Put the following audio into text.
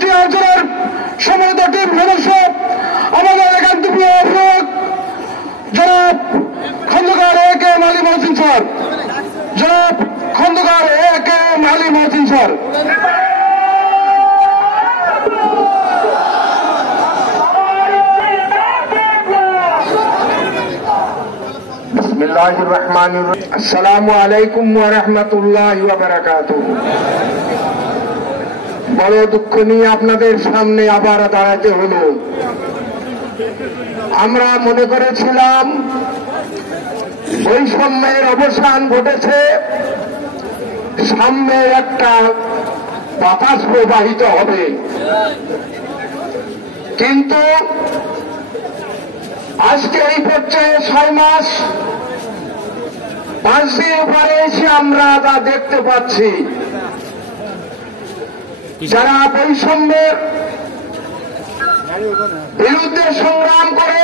কুষ্টিয়া অঞ্চলের সম্মানিত টিম সদস্য আমাদের একান্ত প্রিয় অভিভাবক জনাব Khandakar A K M Ali Mohsin sir, জনাব Khandakar A K M Ali Mohsin sir. বিসমিল্লাহির রহমানির রহিম। আসসালামু আলাইকুম ওয়া রাহমাতুল্লাহি ওয়া বারাকাতুহু। বড় দুঃখ নিয়ে আপনাদের সামনে আবার দাঁড়াতে হলো। আমরা মনে করেছিলাম বৈষম্যের অবসান ঘটেছে, সামনে একটা বাতাস প্রবাহিত হবে, কিন্তু আজকে এই পর্যায়ে 6 মাস 5 দিন পরে এসে আমরা যা দেখতে পাচ্ছি, যারা বৈষম্যের বিরুদ্ধে সংগ্রাম করে